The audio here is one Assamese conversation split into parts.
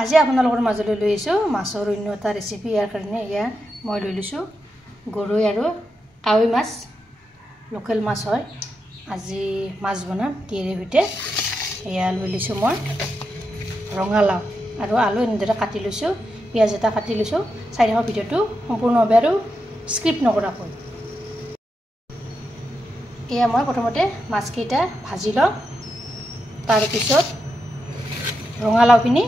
আজি আপোনালোকৰ মাজলৈ লৈ আহিছোঁ মাছৰ অন্য এটা ৰেচিপি। ইয়াৰ কাৰণে মই লৈ লৈছোঁ গৰৈ আৰু কাৱৈ মাছ, লোকেল মাছ হয়। আজি মাছ বনাম কিহেৰে সৈতে। এয়া লৈ লৈছোঁ মই ৰঙালাও আৰু আলু এনেদৰে কাটি লৈছোঁ, পিঁয়াজ এটা কাটি লৈছোঁ। চাই থাকক ভিডিঅ'টো সম্পূৰ্ণভাৱে আৰু স্ক্ৰিপ্ট নকৰাকৈ। এয়া মই প্ৰথমতে মাছকেইটা ভাজি লওঁ, তাৰপিছত ৰঙালাওখিনি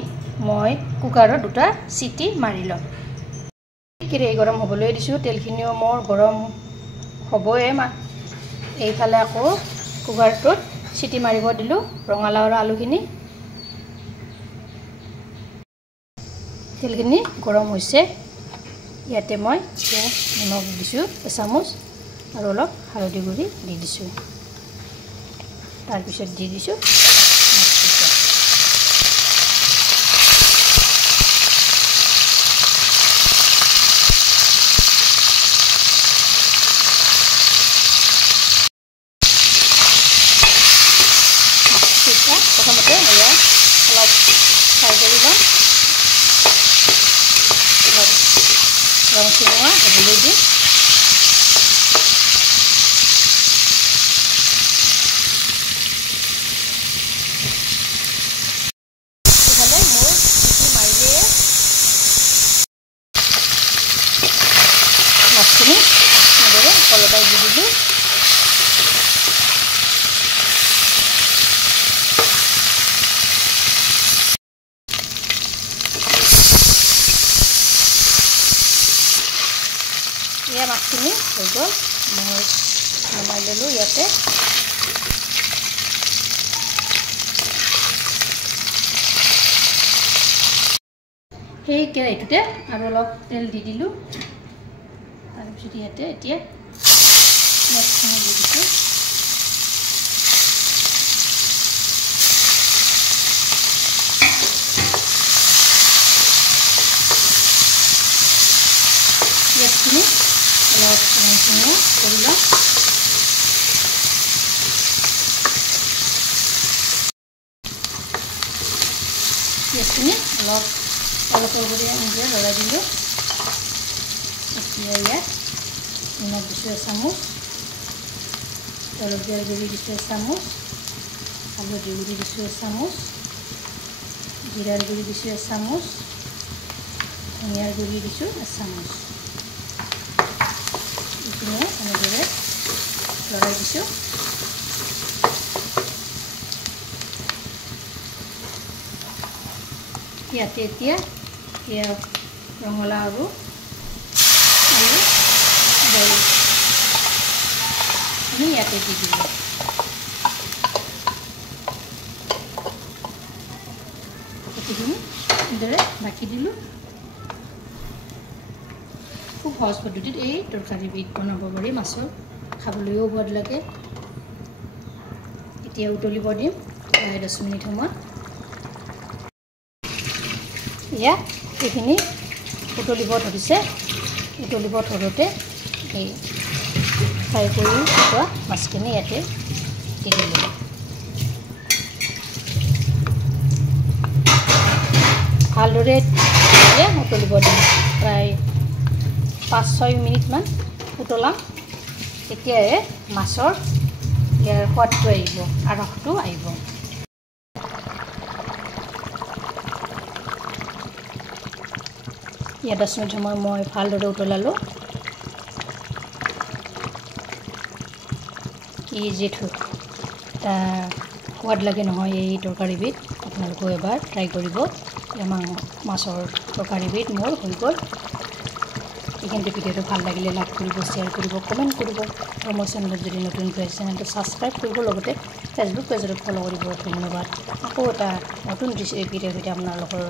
মই কুকাৰত দুটা চিটি মাৰি লওঁ। কেৰাহী গৰম হ'বলৈ দিছোঁ, তেলখিনিও মোৰ গৰম হ'বই। এইফালে আকৌ কুকাৰটোত চিটি মাৰিব দিলোঁ ৰঙালাও আৰু আলুখিনি। তেলখিনি গৰম হৈছে, ইয়াতে মই নিমখ দিছোঁ এচামুচ আৰু অলপ হালধি গুড়ি দি দিছোঁ। তাৰপিছত দি দিছোঁ মাছকেইটা। প্ৰথমতে এয়া অলপ ফ্ৰাই কৰি লওঁ, অলপ ৰংচঙুৱা হ'বলৈ দিম। ইফালে মোৰ চিটি মাৰিলে মাছখিনি এনেদৰে কলবাই দি দিলোঁ। এয়া মাছখিনি হৈ গ'ল, মই নমাই ল'লোঁ ইয়াতে। সেই কেৰাহীটোতে আৰু অলপ তেল দি দিলোঁ, তাৰপিছত ইয়াতে এতিয়া মাছখিনি দি দিছোঁ। পিঁয়াজখিনি অলপ ৰংচঙুৱা কৰি লওঁ। পিঁয়াজখিনি অলপ কৰি এনেকৈ লৰাই দিলোঁ। এতিয়া ইয়াত নিমখ দিছোঁ এচামুচ, জলকীয়াৰ গুড়ি দিছোঁ এচামুচ, হালধি গুড়ি দিছোঁ এচামুচ, জিৰাৰ গুড়ি দিছোঁ এচামুচ, ধনিয়াৰ গুড়ি দিছোঁ এচামুচ। এইখিনি এনেদৰে লৰাই দিছোঁ। ইয়াতে এতিয়া ৰঙালাও আৰু আলু বইল আমি ইয়াতে দি দিলোঁ। গোটেইখিনি এনেদৰে ঢাকি দিলোঁ। খুব সহজ পদ্ধতিত এই তৰকাৰীবিধ বনাব পাৰি মাছৰ, খাবলৈও সোৱাদ লাগে। এতিয়া উতলিব দিম 10 মিনিট সময়। এয়া এইখিনি উতলিব ধৰিছে, উতলিব ধৰোঁতে এই ফ্ৰাই কৰি থোৱা মাছখিনি ইয়াতে দি দিলোঁ। ভালদৰে উতলিব দিম, প্ৰায় 5-6 মিনিটমান উতলাম। তেতিয়াহে মাছৰ ইয়াৰ সোৱাদটো আহিব, ৰসটো আহিব। ইয়াত 10 মিনিট সময় মই ভালদৰে উতলালোঁ। কি যিটো এটা সোৱাদ লাগে নহয় এই তৰকাৰীবিধ, আপোনালোকেও এবাৰ ট্ৰাই কৰিব। মাছৰ তৰকাৰীবিধ মোৰ হৈ গ'ল। এইখিনিতে ভিডিঅ'টো ভাল লাগিলে লাইক কৰিব, শ্বেয়াৰ কৰিব, কমেণ্ট কৰিব আৰু মোৰ চেনেলত যদি নতুনকৈ আছে চেনেলটো ছাবস্ক্ৰাইব কৰিব, লগতে ফেচবুক পেজত ফ'ল' কৰিব। ধন্যবাদ। আকৌ এটা নতুন ৰেচিপিৰে সৈতে আপোনালোকৰ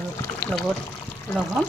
লগত লগ হ'ম।